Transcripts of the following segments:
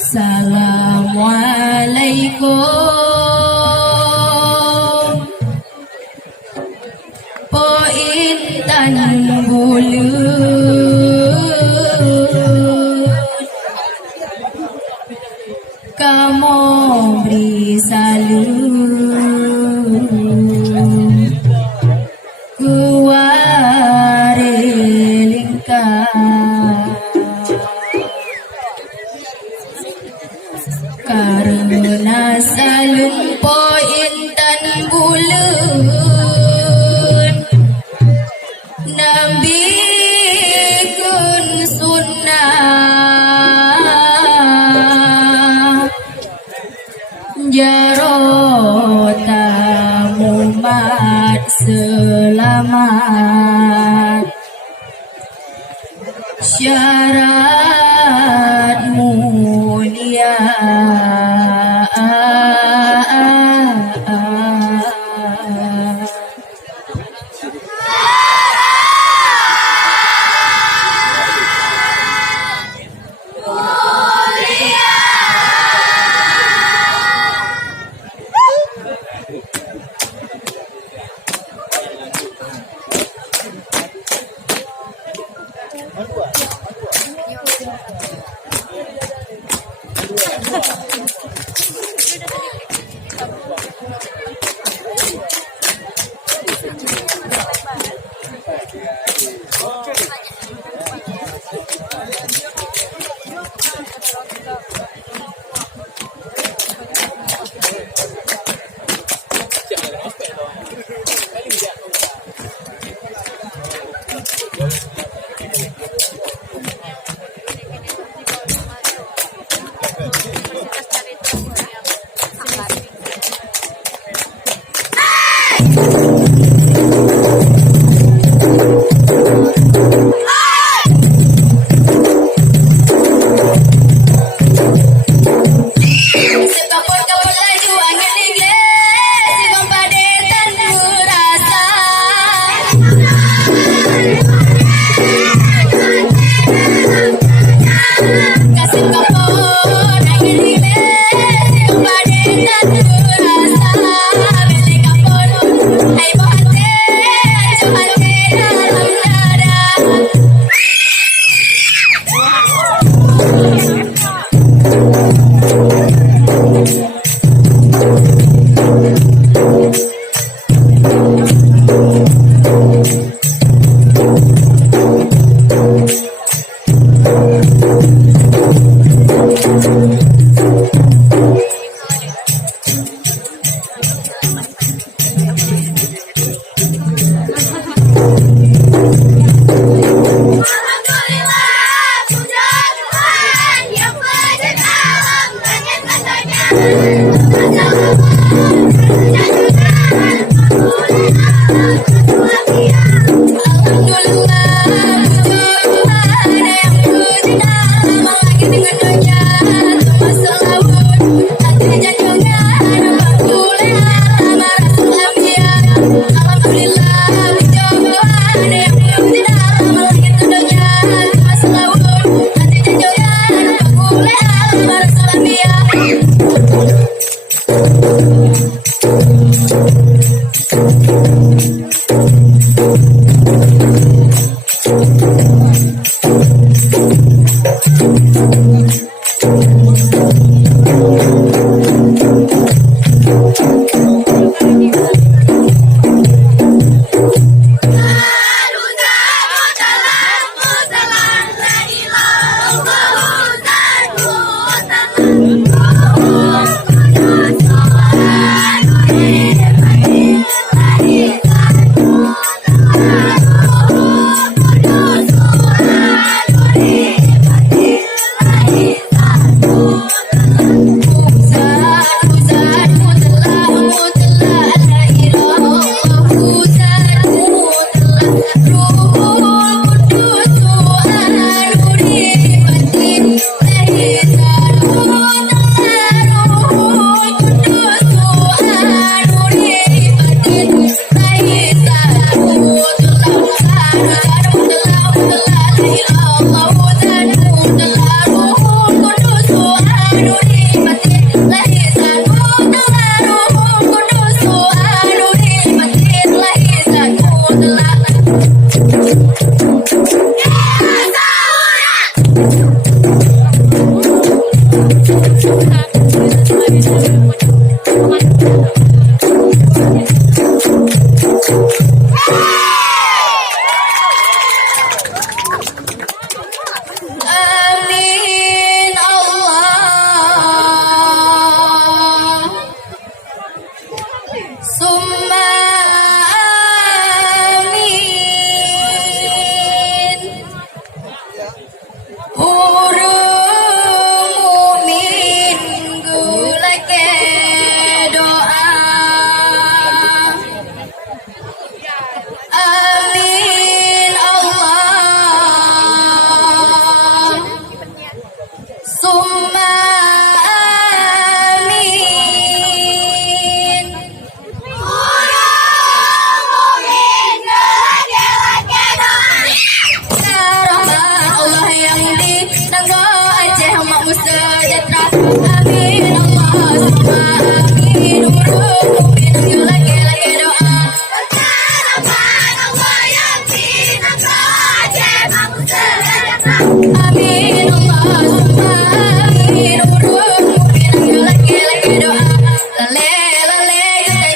Assalamualaikum Po intan bulut kamu beri salut kuare lingkar karena salut po intan bulut Nabi kun sunnah jarota mumat selamat syarat mulia Amin Allah Summa amin. Urung mukmin gulake doa. Amin Allah Summa amin. Allah yang ditanggo Aceh makmur sejahtera. Amin Allah Summa amin. Urung mukmin gulake doa. Amin Allah Summa amin. Urung mukmin lagi doa. Lale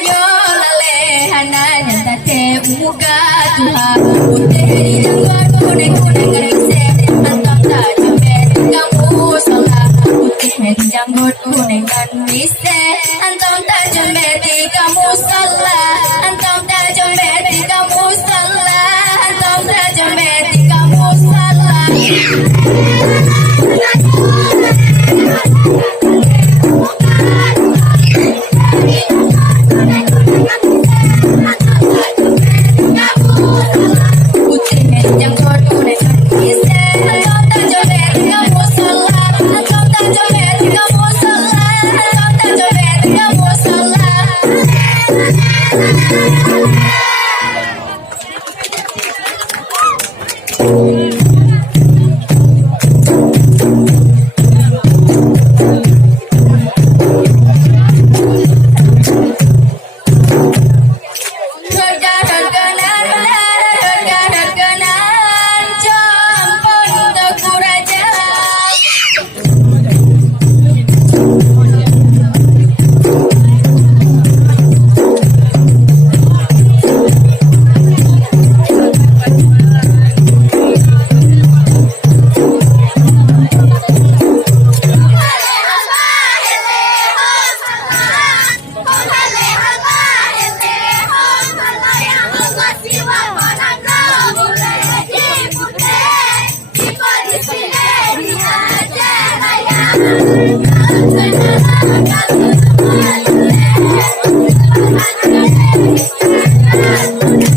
yo lale hanan tate muga Tuhan. Putih di janggut kuning garise antam tak jembet kamu salah. Putih di janggut kuning garise antam tak jembet kamu salah. Antam tak jembet kamu salah. Antam tak jembet kamu salah.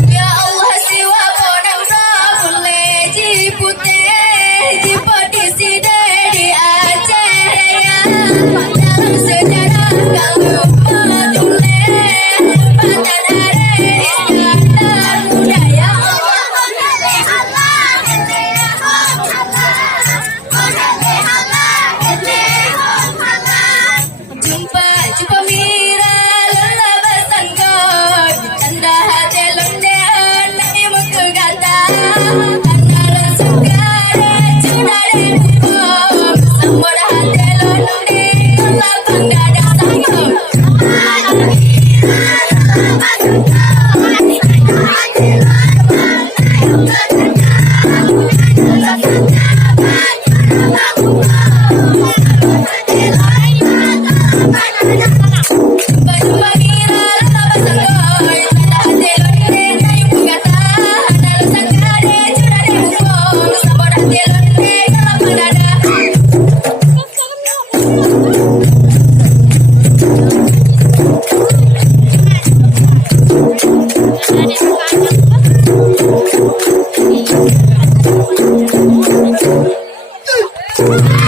Ya Allah siwa bonang boleh jipute jipodisi di Aceh Raya. Dalam sejarah kalau tulen pada dari Iskandar Muda. Ya Allah jumpa mira lula basanggod tanda hati londean nani muka gata andalan sukare cunare duko sambor hati londe lapang dada sanggod. Thank you.